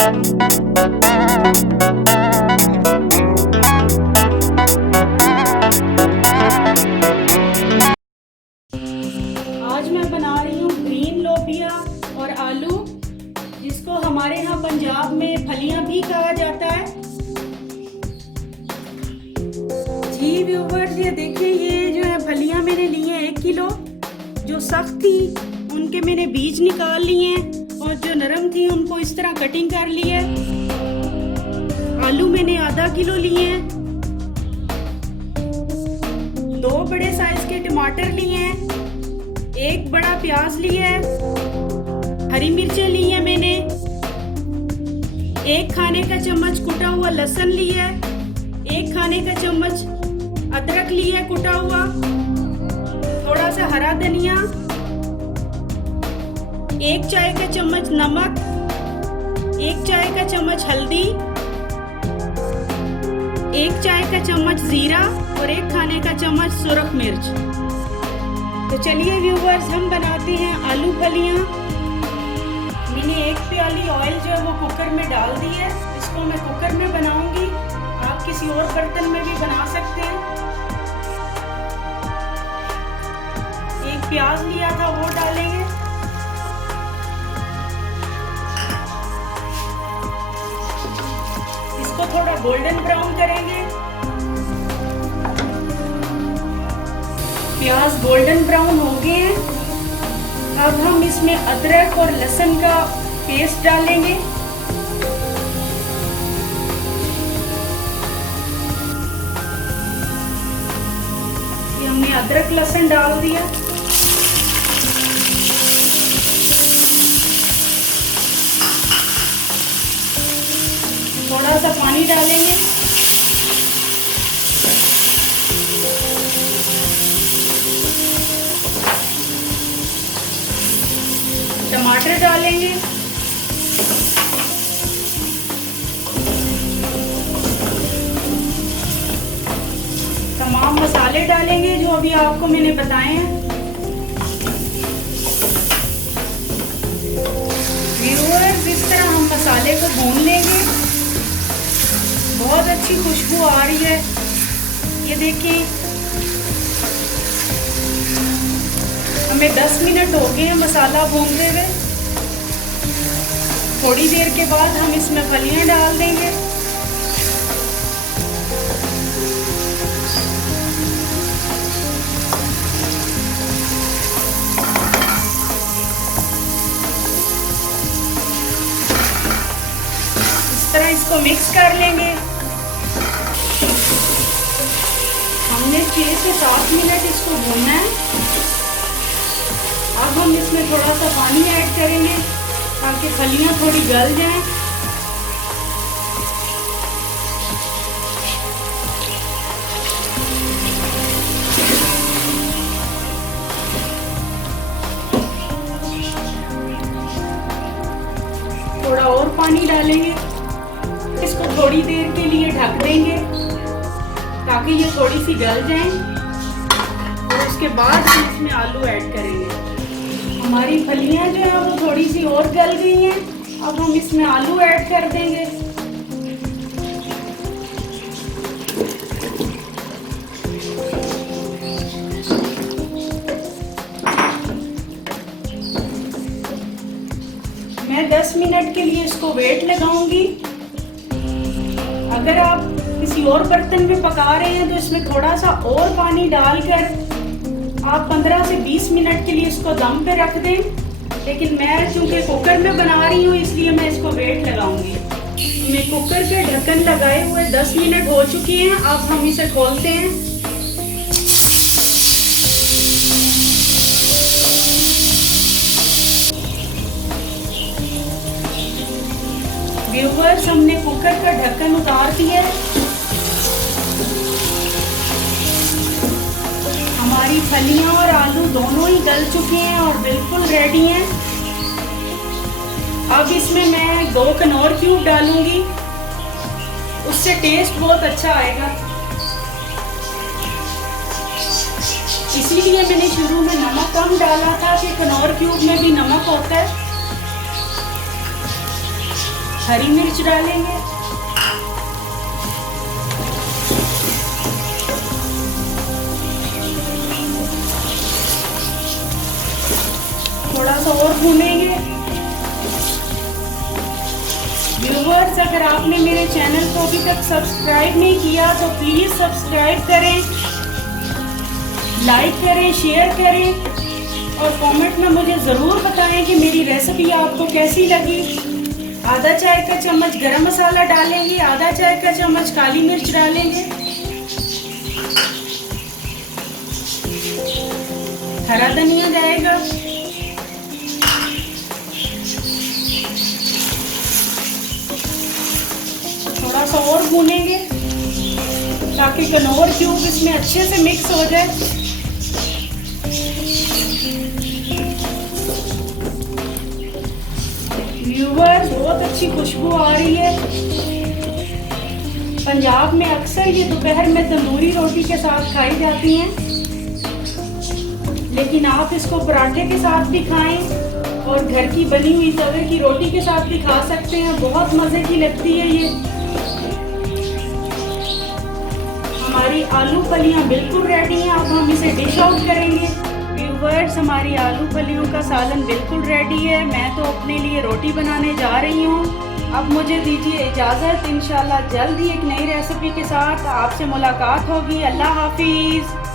आज मैं बना रही हूँ ग्रीन लोबिया और आलू, जिसको हमारे यहाँ पंजाब में फलियाँ भी कहा जाता है। जी व्यूवर्स, ये देखिए, ये जो है फलियाँ मैंने ली हैं 1 किलो। जो सख्त थी उनके मैंने बीज निकाल लिए हैं और जो नरम थी उनको इस तरह कटिंग कर ली है। आलू मैंने आधा किलो लिए हैं। 2 बड़े साइज के टमाटर लिए हैं। 1 बड़ा प्याज लिया है। हरी मिर्चें ली है मैंने। 1 खाने का चम्मच कुटा हुआ लहसुन लिया है। 1 खाने का चम्मच अदरक लिया है कुटा हुआ। थोड़ा सा हरा धनिया। 1 चाय का चम्मच नमक। 1 चाय का चम्मच हल्दी। 1 चाय का चम्मच जीरा और 1 खाने का चम्मच सुरख मिर्च। तो चलिए व्यूवर्स, हम बनाते हैं आलू फलियाँ। मैंने 1 प्याली ऑयल जो है वो कुकर में डाल दी है। इसको मैं कुकर में बनाऊंगी, आप किसी और बर्तन में भी बना सकते हैं। 1 प्याज लिया था वो डालेंगे। इसको थोड़ा गोल्डन ब्राउन करेंगे। प्याज गोल्डन ब्राउन हो गए हैं। अब हम इसमें अदरक और लहसुन का पेस्ट डालेंगे। ये हमने अदरक लहसुन डाल दिया। थोड़ा सा पानी डालेंगे। टमाटर डालेंगे। तमाम मसाले डालेंगे जो अभी आपको मैंने बताए हैं। व्यूअर्स, इस तरह हम मसाले को भून लेंगे। बहुत अच्छी खुशबू आ रही है। ये देखिए, हमें 10 मिनट हो गए हैं मसाला भूनते हुए। थोड़ी देर के बाद हम इसमें फलियां डाल देंगे। इस तरह इसको मिक्स कर लेंगे। हमने 6 से 7 मिनट इसको भूनना है। अब हम इसमें थोड़ा सा पानी ऐड करेंगे ताकि फलियां थोड़ी गल जाएं। थोड़ा और पानी डालेंगे। इसको थोड़ी देर के लिए ढक देंगे ताकि ये थोड़ी सी गल जाएं और उसके बाद हम इसमें आलू ऐड करेंगे। हमारी फलियां जो है वो थोड़ी सी और गल गई हैं। अब हम इसमें आलू ऐड कर देंगे। मैं 10 मिनट के लिए इसको वेट लगाऊंगी। अगर आप किसी और बर्तन में पका रहे हैं तो इसमें थोड़ा सा और पानी डालकर आप 15 से 20 मिनट के लिए इसको दम पे रख दें। लेकिन मैं चूंकि कुकर में बना रही हूँ इसलिए मैं इसको वेट लगाऊंगी। मैं कुकर पे ढक्कन लगाए हुए 10 मिनट हो चुकी हैं। अब हम इसे खोलते हैं। व्यूअर्स, हमने कुकर का ढक्कन उतार दिया है। हमारी फलियां और आलू दोनों ही गल चुके हैं और बिल्कुल रेडी हैं। अब इसमें मैं 2 कनौर क्यूब डालूंगी, उससे टेस्ट बहुत अच्छा आएगा। इसीलिए मैंने शुरू में नमक कम डाला था कि कनौर क्यूब में भी नमक होता है। हरी मिर्च डालेंगे, थोड़ा सा और भूनेंगे। व्यूअर्स, अगर आपने मेरे चैनल को अभी तक सब्सक्राइब नहीं किया तो प्लीज़ सब्सक्राइब करें, लाइक करें, शेयर करें और कमेंट में मुझे ज़रूर बताएं कि मेरी रेसिपी आपको कैसी लगी। आधा चाय का चम्मच गरम मसाला डालेंगे, आधा चाय का चम्मच काली मिर्च डालेंगे, हरा धनिया जाएगा, थोड़ा सा और भूनेंगे ताकि कनौर क्यूब इसमें अच्छे से मिक्स हो जाए। व्यूअर्स, बहुत अच्छी खुशबू आ रही है। पंजाब में अक्सर ये दोपहर में तंदूरी रोटी के साथ खाई जाती हैं, लेकिन आप इसको पराठे के साथ भी खाएं और घर की बनी हुई तवे की रोटी के साथ भी खा सकते हैं। बहुत मज़े की लगती है ये। हमारी आलू फलियां बिल्कुल रेडी हैं। अब हम इसे डिश आउट करेंगे। व्यूअर्स, हमारी आलू फलियों का सालन बिल्कुल रेडी है। मैं तो अपने लिए रोटी बनाने जा रही हूँ। अब मुझे दीजिए इजाज़त। इंशाल्लाह जल्द ही एक नई रेसिपी के साथ आपसे मुलाकात होगी। अल्लाह हाफिज़।